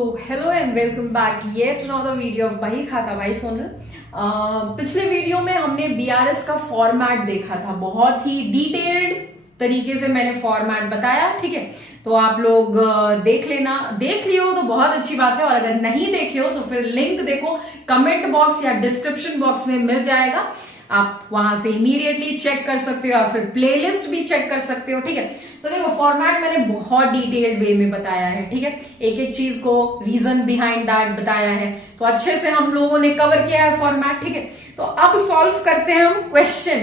Hello and welcome back yet another video of बही खाता by Sonal. पिछले वीडियो में हमने बीआरएस का फॉर्मेट देखा था, बहुत ही डिटेल्ड तरीके से मैंने फॉर्मेट बताया, ठीक है। तो आप लोग देख लेना, देख लियो तो बहुत अच्छी बात है, और अगर नहीं देखे हो तो फिर लिंक देखो कमेंट बॉक्स या डिस्क्रिप्शन बॉक्स में मिल जाएगा, आप वहां से इमीडिएटली चेक कर सकते हो या फिर प्लेलिस्ट भी चेक कर सकते हो, ठीक है। तो देखो फॉर्मेट मैंने बहुत डिटेल्ड वे में बताया है, ठीक है, एक एक चीज को रीजन बिहाइंड दैट बताया है, तो अच्छे से हम लोगों ने कवर किया है फॉर्मेट, ठीक है। तो अब सॉल्व करते हैं हम क्वेश्चन,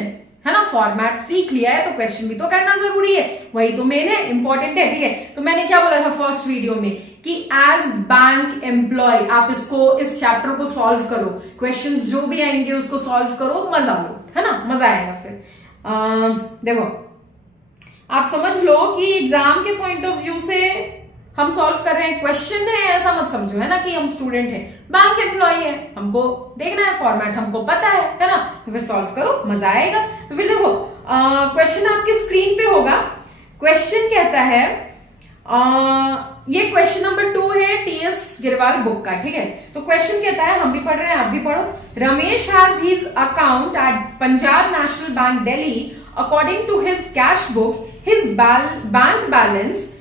है ना। फॉर्मेट सीख लिया है तो क्वेश्चन भी तो करना जरूरी है, वही तो मेन है, इंपॉर्टेंट है, ठीक है। तो मैंने क्या बोला था फर्स्ट वीडियो में कि एज बैंक एम्प्लॉय आप इसको, इस चैप्टर को सॉल्व करो, क्वेश्चंस जो भी आएंगे उसको सॉल्व करो, मजा लो, है ना, मजा आएगा फिर। देखो आप समझ लो कि एग्जाम के पॉइंट ऑफ व्यू से हम सॉल्व कर रहे हैं, क्वेश्चन है ऐसा मत समझो, है ना, कि हम स्टूडेंट हैं, बैंक एम्प्लॉय है, हमको देखना है फॉर्मेट, हमको पता है ना, तो फिर सॉल्व करो, मजा आएगा। तो फिर देखो क्वेश्चन आपके स्क्रीन पे होगा। क्वेश्चन कहता है, ये क्वेश्चन नंबर 2 है टीएस गिरवाल बुक का, ठीक है। तो क्वेश्चन कहता है, हम भी पढ़ रहे हैं आप भी पढ़ो। Ramesh has his account at Punjab National Bank Delhi, according to his cash book his bank balance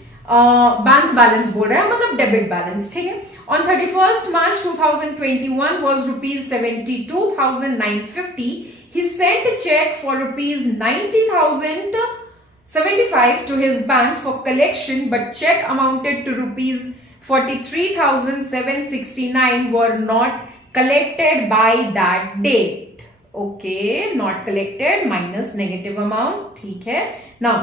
बोल रहा है, मतलब डेबिट बैलेंस, ठीक है। On 31st March 2021 was rupees 72,950. He sent a check for rupees 90,075 to his bank for collection, but check amounted to rupees 43,769 were not collected by that date. Okay, not collected minus negative amount, ठीक है। Now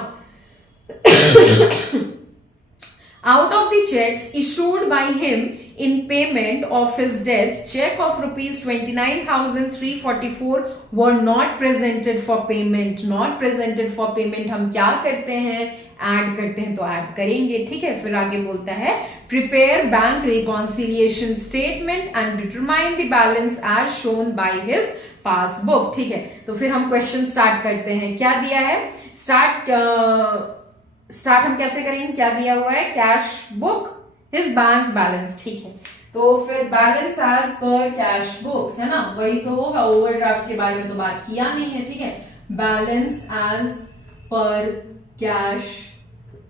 out of the checks issued by him in payment of his debts, check of rupees 29,344 were not presented for payment. Not presented for payment हम क्या करते हैं, add करते हैं, तो add करेंगे, ठीक है। फिर आगे बोलता है prepare bank reconciliation statement and determine the balance as shown by his passbook, ठीक है। तो फिर हम क्वेश्चन स्टार्ट करते हैं। क्या दिया है, स्टार्ट हम कैसे करेंगे, क्या दिया हुआ है, cash book his bank balance, ठीक है। तो फिर balance as per cash book, है ना, वही तो होगा, ओवरड्राफ्ट के बारे में तो बात किया नहीं है, ठीक है। Balance as per cash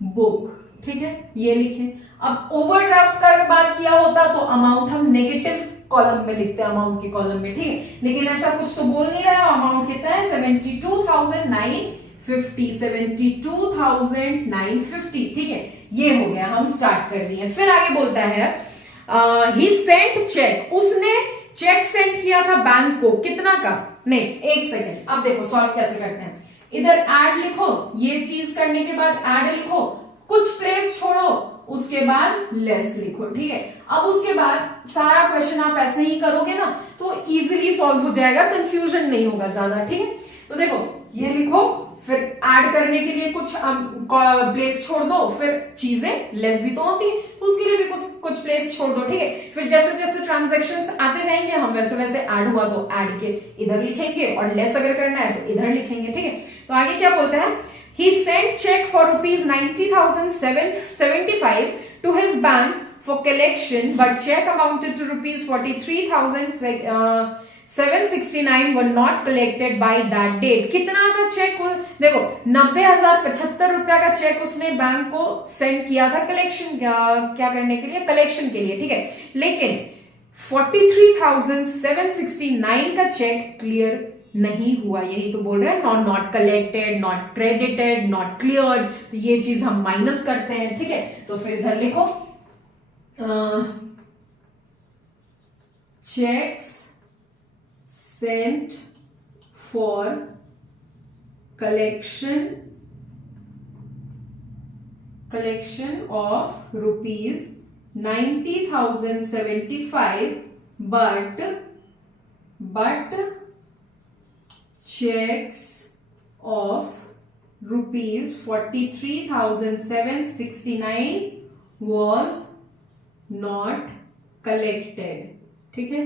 book, ठीक है, ये लिखे। अब ओवरड्राफ्ट का अगर बात किया होता तो अमाउंट हम नेगेटिव कॉलम में लिखते हैं, अमाउंट के कॉलम में, ठीक है, लेकिन ऐसा कुछ तो बोल नहीं रहा है। अमाउंट कितना है, 72,950, ठीक है, ये हो गया, हम स्टार्ट कर दिए। फिर आगे बोलता है ही सेंट चेक, उसने चेक सेंड किया था बैंक को, कितना का, नहीं एक सेकेंड, अब देखो सॉल्व कैसे करते हैं। इधर ऐड लिखो, ये चीज करने के बाद ऐड लिखो, कुछ प्लेस छोड़ो, उसके बाद लेस लिखो, ठीक है। अब उसके बाद सारा क्वेश्चन आप ऐसे ही करोगे ना तो इजीली सॉल्व हो जाएगा, कंफ्यूजन नहीं होगा ज्यादा, ठीक है। तो देखो ये लिखो, फिर ऐड करने के लिए कुछ प्लेस छोड़ दो, फिर चीजें लेस भी तो होती है तो उसके लिए भी कुछ प्लेस छोड़ दो, ठीक है। फिर जैसे जैसे ट्रांजैक्शंस आते जाएंगे हम वैसे वैसे ऐड हुआ तो ऐड के इधर लिखेंगे, और लेस अगर करना है तो इधर लिखेंगे, ठीक है। तो आगे क्या बोलता है, he sent check for rupees 90,775 to his bank for collection, but check amounted to rupees 43,769 were not collected by that date. कितना का चेक, देखो 90,075 रुपया का चेक उसने बैंक को सेंड किया था कलेक्शन, क्या करने के लिए, कलेक्शन के लिए, ठीक है। लेकिन 43,769 का चेक क्लियर नहीं हुआ, यही तो बोल रहे हैं, not collected, not credited, not cleared, तो ये चीज हम माइनस करते हैं, ठीक है। तो फिर इधर लिखो cheques sent for collection of rupees 90,075 but checks of rupees 43,769 was not collected, ठीक है,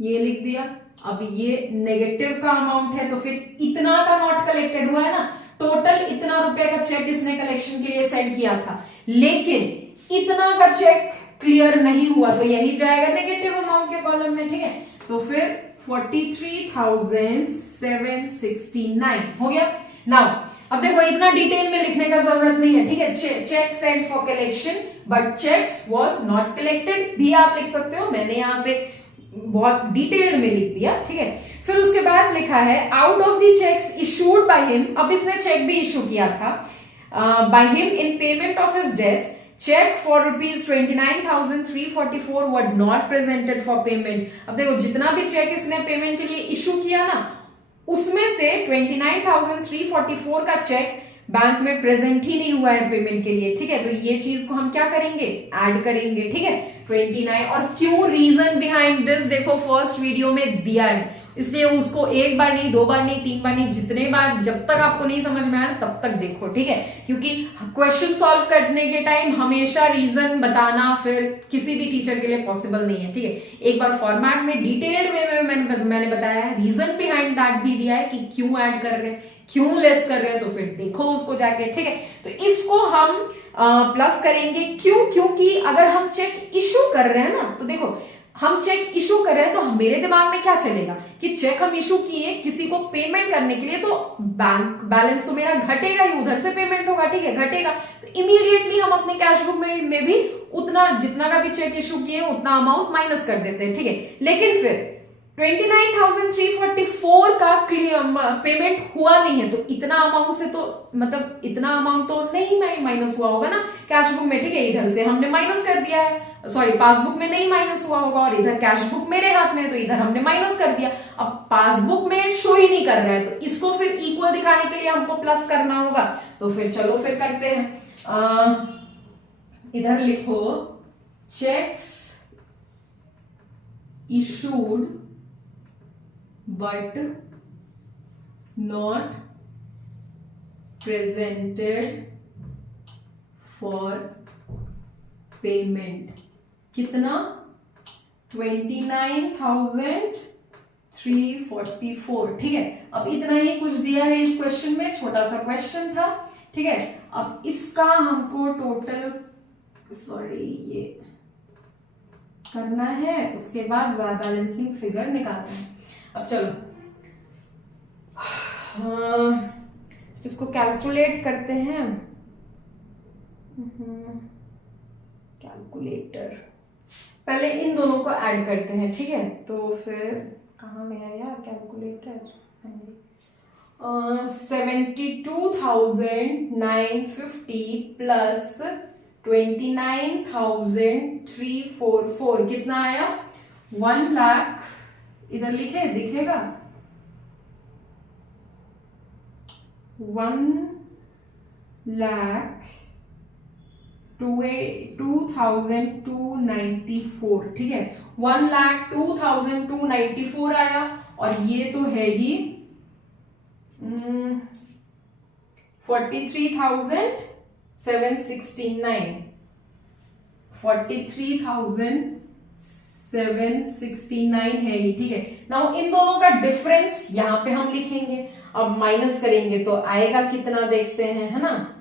ये लिख दिया। अब ये नेगेटिव का अमाउंट है तो फिर इतना का नॉट कलेक्टेड हुआ है ना, टोटल इतना रुपए का चेक इसने कलेक्शन के लिए सेंड किया था, लेकिन इतना का चेक क्लियर नहीं हुआ तो यही जाएगा नेगेटिव अमाउंट के कॉलम में, ठीक है। तो फिर 43,769 हो गया। नाउ अब देखो इतना डिटेल में लिखने का जरूरत नहीं है, ठीक है। Cheque sent for collection but cheques was not collected भी आप लिख सकते हो, मैंने यहाँ पे बहुत डिटेल में लिख दिया, ठीक है। फिर उसके बाद लिखा है out of the cheques issued by him, अब इसने चेक भी इशू किया था by him in payment of his debts, cheque for ₹29,344 were not presented for payment. अब देखो जितना भी चेक इसने पेमेंट के लिए इशू किया ना, उसमें से 29,344 का चेक बैंक में प्रेजेंट ही नहीं हुआ है पेमेंट के लिए, ठीक है। तो ये चीज को हम क्या करेंगे, ऐड करेंगे, ठीक है। 29 और क्यों, रीजन बिहाइंड दिस देखो फर्स्ट वीडियो में दिया है, इसलिए उसको एक बार नहीं, दो बार नहीं, तीन बार नहीं, जितने बार, जब तक आपको नहीं समझ में आया तब तक देखो, ठीक है। क्योंकि क्वेश्चन सॉल्व करने के टाइम हमेशा रीजन बताना फिर किसी भी टीचर के लिए पॉसिबल नहीं है, ठीक है। एक बार फॉर्मेट में डिटेल में मैंने बताया है, रीजन बिहाइंड दैट भी दिया है कि क्यों ऐड कर रहे हैं, क्यों लेस कर रहे हैं, तो फिर देखो उसको जाके, ठीक है। तो इसको हम प्लस करेंगे, क्यों, क्योंकि अगर हम चेक इशू कर रहे हैं ना, तो देखो हम चेक इशू कर रहे हैं तो मेरे दिमाग में क्या चलेगा कि चेक हम इशू किए किसी को पेमेंट करने के लिए, तो बैंक बैलेंस तो मेरा घटेगा ही, उधर से पेमेंट होगा, ठीक है, घटेगा। तो इमीडिएटली हम अपने कैश बुक में भी उतना, जितना का भी चेक इशू किए उतना अमाउंट माइनस कर देते हैं, ठीक है। लेकिन फिर 29,344 का पेमेंट हुआ नहीं है, तो इतना अमाउंट से तो मतलब इतना अमाउंट तो नहीं माइनस हुआ होगा ना कैश बुक में, ठीक है। इधर से हमने माइनस कर दिया है, सॉरी पासबुक में नहीं माइनस हुआ होगा, और इधर कैश बुक मेरे हाथ में है तो इधर हमने माइनस कर दिया। अब पासबुक में शो ही नहीं कर रहा है, तो इसको फिर इक्वल दिखाने के लिए हमको प्लस करना होगा। तो फिर चलो फिर करते हैं, इधर लिखो cheques issued but not presented for payment, कितना 29,344, ठीक है। अब इतना ही कुछ दिया है इस क्वेश्चन में, छोटा सा क्वेश्चन था, ठीक है। अब इसका हमको टोटल, सॉरी ये करना है, उसके बाद बैलेंसिंग फिगर निकालना है। अब चलो इसको कैलकुलेट करते हैं, कैलकुलेटर, पहले इन दोनों को ऐड करते हैं, ठीक है। तो फिर कहाँ में है यार कैलकुलेटर, 72,950 प्लस 29,344 कितना आया, 1 लाख, इधर लिखे दिखेगा 1,02,294, ठीक है। 1,02,294 आया, और ये तो है ही 43,769, 43,769 है ही, ठीक है। नाउ इन दोनों का डिफरेंस यहां पे हम लिखेंगे, अब माइनस करेंगे तो आएगा कितना देखते हैं, है ना।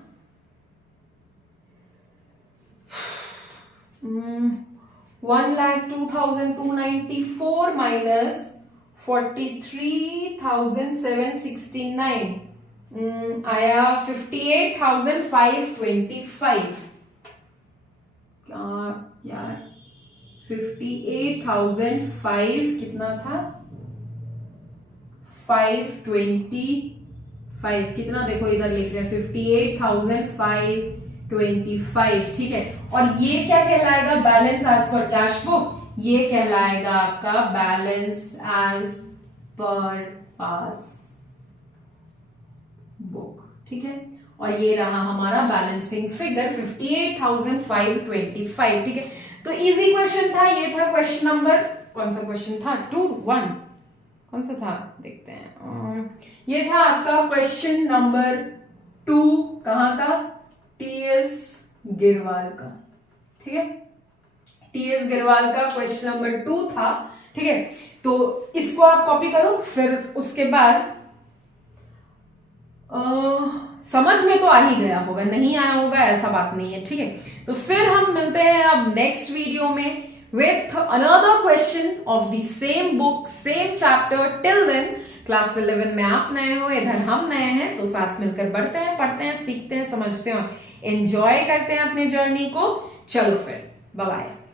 1,02,294 माइनस 43,769 आया 58,525, यार 58,005 कितना था, 525 कितना, देखो इधर लिख रहे हैं 58,525, ठीक है। और ये क्या कहलाएगा, balance as per cash book, ये कहलाएगा आपका बैलेंस एज पर पास बुक, ठीक है। और ये रहा हमारा बैलेंसिंग फिगर 58,525, ठीक है। तो इजी क्वेश्चन था, ये था क्वेश्चन नंबर, कौन सा क्वेश्चन था, 1 कौन सा था देखते हैं, ये था आपका क्वेश्चन नंबर 2, कहां का, टीएस गिरवाल का, ठीक है। टीएस गिरवाल का क्वेश्चन नंबर 2 था, ठीक है। तो इसको आप कॉपी करो, फिर उसके बाद समझ में तो आ ही गया होगा, नहीं आया होगा ऐसा बात नहीं है, ठीक है। तो फिर हम मिलते हैं अब नेक्स्ट वीडियो में with another question of the same book, same chapter. Till then, class 11 में आप नए हो, इधर हम नए हैं, तो साथ मिलकर बढ़ते हैं, पढ़ते हैं, सीखते हैं, समझते हैं, एंजॉय करते हैं अपने जर्नी को। चलो फिर, बाय बाय।